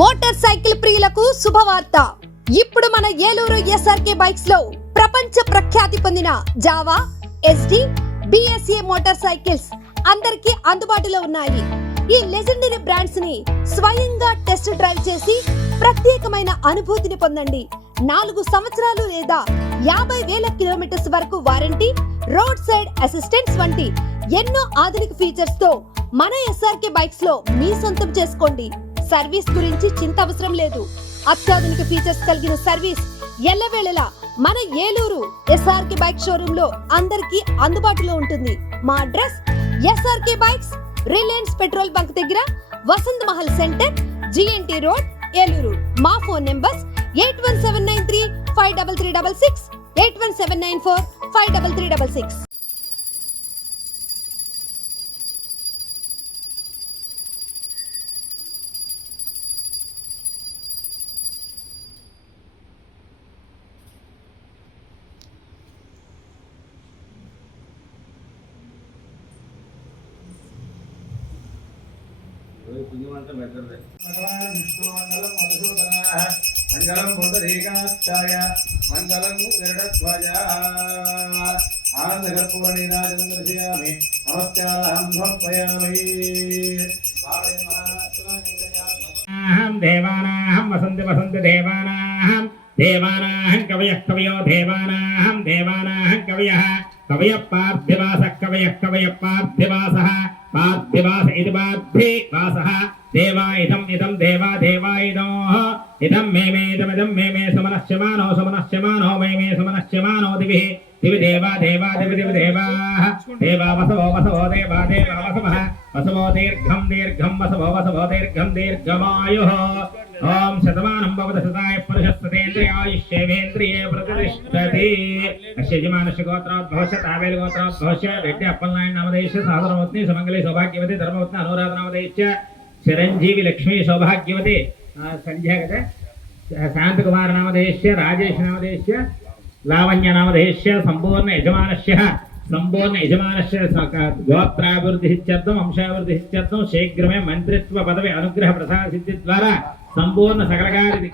Motor cycle ప్రియులకు శుభవార్త. ఇప్పుడు మన ఏలూరు ఎస్ఆర్కే బైక్స్ లో ప్రపంచ ప్రఖ్యాతి పొందిన Java, SD, BSA motor cycles అందరికీ అందుబాటులో ఉన్నాయి. ఈ లెజెండరీ బ్రాండ్స్ ని స్వయంగా టెస్ట్ డ్రైవ్ చేసి ప్రత్యేకమైన అనుభూతిని పొందండి. 4 సంవత్సరాలు లేదా 50,000 కిలోమీటర్స్ వరకు వారంటీ, రోడ్ సైడ్ అసిస్టెంట్స్ వంటి ఎన్నో ఆధునిక ఫీచర్స్ తో మన ఎస్ఆర్కే బైక్స్ లో మీ సొంతం చేసుకోండి. సర్వీస్ గురించి చింత అవసరం లేదు. అత్యాధునిక ఫీచర్స్ కలిగిన సర్వీస్ ఎల్లవేళలా మన ఏలూరు ఎస్ఆర్కే బైక్ షోరూమ్ లో అందరికీ అందుబాటులో ఉంటుంది. మా address SRK bikes, Reliance petrol bunk దగ్గర, Vasant Mahal centre, GNT road, Eluru. మా ఫోన్ నెంబర్స్ 8179353366, 8179453366. भगवान् विष्णुमङ्गलं मधुसूदनाः मङ्गलं पुण्डरीकाक्षाय मङ्गलं गरुडध्वज आनन्दकर्पूरनीराजनं दर्शयामि नमस्कारान् समर्पयामि। अहं देवानां वसन्ति वसन्ति देवानां देवानां कवयः कवयो देवानां देवानां कवयः कवयः पार्थिवासः कवयः कवयः पार्थिवासः पार्थिवास इति पार्थिवासः देवा इदं देवा देवा इदं मे इदमिदं मे समनश्यमानो मे समनश्यमानो दिविः दिवि देवा देवा दिवि दिवि देवाः देवा वसवो वसवो देवा देवा वसवः वसवो दीर्घं वसवो दीर्घं दीर्घमायुः। ओम शतमानं भवति शताय पुरुषस्तेन्द्रियायुष्येवेन्द्रिये प्रतिष्ठति। अस्य यजमानस्य गोत्रोद्भवस्य तावेल गोत्रोद्भवस्य रेड्डी अप्पलनारायण नामधेयस्य साधनवत्नी समंगली सौभाग्यवती धर्मवत्नी अनुराधा नामधेयस्य चिरंजीवी लक्ष्मी सौभाग्यवती संध्यागत शांतकुमार नामधेयस्य राजेश नामधेयस्य लावण्य नामधेयस्य संपूर्ण यजमानस्य गोत्राभिवृद्धिश्चर्दं वंशाभिवृद्धिश्चर्दं शीघ्रमे मंत्रित्व पदवी अनुग्रह प्रसाद सिद्धि द्वारा संपूर्ण सकल कार्य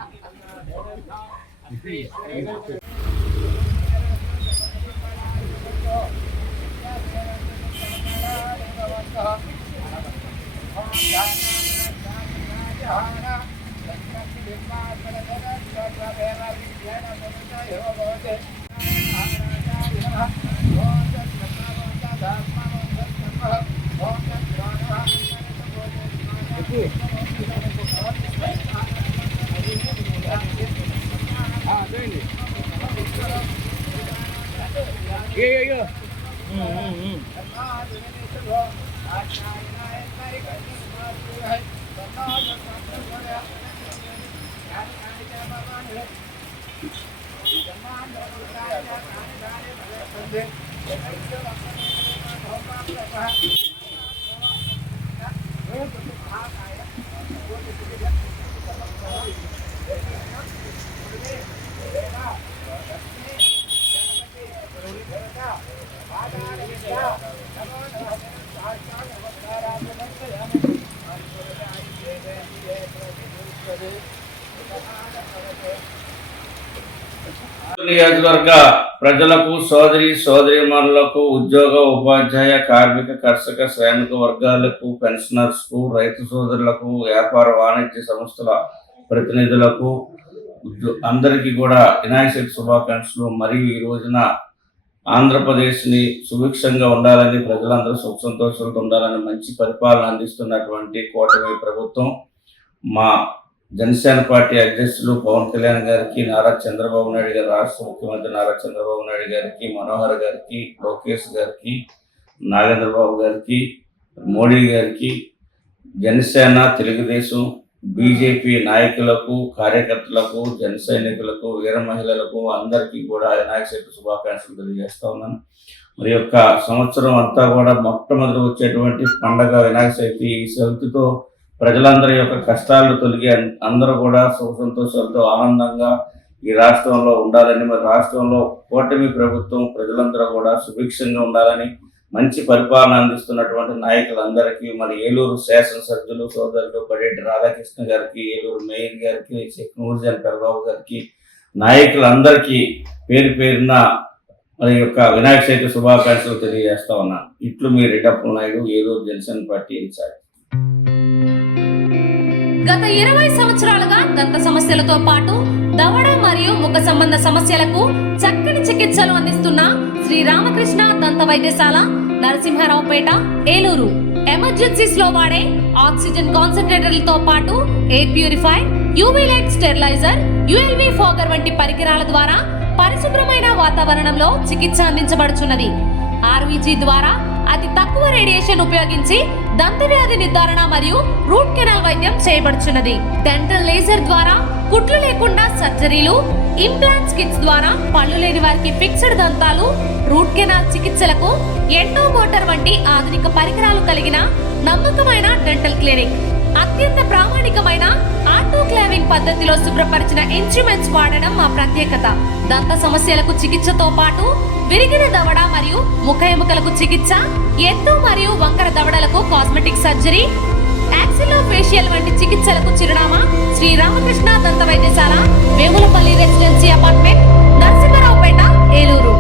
నియోజకవర్గ ప్రజలకు సోదరీమణులకు ఉద్యోగ ఉపాధ్యాయ కార్మిక కర్షక శ్రామిక వర్గాలకు పెన్షనర్స్ కు రైతు సోదరులకు వ్యాపార వాణిజ్య సంస్థల ప్రతినిధులకు అందరికీ కూడా వినాయక చవితి శుభాకాంక్షలు. మరియు ఈ రోజున ఆంధ్రప్రదేశ్ని సుభిక్షంగా ఉండాలని, ప్రజలందరూ సుఖ సంతోషాలతో ఉండాలని మంచి పరిపాలన అందిస్తున్నటువంటి కూటమి ప్రభుత్వం, మా జనసేన పార్టీ అధ్యక్షులు పవన్ కళ్యాణ్ గారికి, నారా చంద్రబాబు నాయుడు గారు, రాష్ట్ర ముఖ్యమంత్రి నారా చంద్రబాబు నాయుడు గారికి, మనోహర్ గారికి, లోకేష్ గారికి, నాగేంద్రబాబు గారికి, మోడీ గారికి, జనసేన, తెలుగుదేశం, బీజేపీ నాయకులకు, కార్యకర్తలకు, జన సైనికులకు, వీర మహిళలకు అందరికీ కూడా వినాయక చవితి శుభాకాంక్షలు తెలియజేస్తా ఉన్నాను. మరి యొక్క సంవత్సరం అంతా కూడా మొట్టమొదటి వచ్చేటువంటి పండగ వినాయక చవితి. ఈ చవితితో ప్రజలందరి యొక్క కష్టాలు తొలగి అందరూ కూడా సుఖ సంతోషాలతో ఆనందంగా ఈ రాష్ట్రంలో ఉండాలని, మరి రాష్ట్రంలో కూటమి ప్రభుత్వం ప్రజలందరూ కూడా సుభిక్షంగా ఉండాలని, మంచి పరిపాలన అందిస్తున్నటువంటి నాయకులందరికీ, మన ఏలూరు శాసనసభ్యులు సోదరులు బడేటి రాధాకృష్ణ గారికి, ఏలూరు మేయర్ గారికి, షేక్ నూర్జాన్ పెరబాబు గారికి, నాయకులందరికీ పేరు పేరున మరి యొక్క వినాయక చవితి శుభాకాంక్షలు తెలియజేస్తా ఉన్నాను. ఇట్లు మీ రెడ్డప్ప నాయుడు, ఏలూరు జనసేన పార్టీ ఇన్ఛార్జ్. గత 20 సంవత్సరాలుగా దంత సమస్యలతో పాటు దవడ మరియు ముఖ సంబంధ సమస్యలకు చక్కని చికిత్సలు అందిస్తున్న శ్రీ రామకృష్ణ దంత వైద్యశాల, నరసింహారావుపేట, ఏలూరు. ఎమర్జెన్సీస్ లో వాడే ఆక్సిజన్ కాన్సంట్రేటర్లతో పాటు air purify, UV light steriliser, ULV fogger వంటి పరికరాల ద్వారా పరిశుభ్రమైన వాతావరణంలో చికిత్స అందించబడుచున్నది. ఆర్వీజీ ద్వారా అతి తక్కువ రేడియేషన్ ఉపయోగించి దంత వ్యాధి నిర్ధారణ మరియు రూట్ కెనాల్ వైద్యం చేయబడుచున్నది. డెంటల్ లేజర్ ద్వారా కుట్లు లేకుండా సర్జరీలు, ఇంప్లాంట్స్ కిట్స్ ద్వారా పళ్ళు లేని వారికి ఫిక్స్డ్ దంతాలు, రూట్ కెనాల్ చికిత్సలకు ఎండో మోటార్ వంటి ఆధునిక పరికరాలు కలిగిన నమ్మకమైన డెంటల్ క్లినిక్. అత్యంత ప్రామాణికమైన ఆటోక్లావింగ్ పద్ధతిలో శుభ్రపరిచిన ఇన్స్ట్రుమెంట్స్ వాడడం మా ప్రత్యేకత. దంత సమస్యలకు చికిత్సతో పాటు విరిగిన దవడ మరియు ముఖ ఎముకలకు చికిత్స, ఎత్తు మరియు వంకర దవడలకు కాస్మెటిక్ సర్జరీ, యాక్సిలోఫేషియల్ వంటి చికిత్సలకు చిరునామా శ్రీ రామకృష్ణ దంత వైద్యశాల, వేములపల్లి రెసిడెన్సీ అపార్ట్మెంట్, నరసింహారావుపేట, ఏలూరు.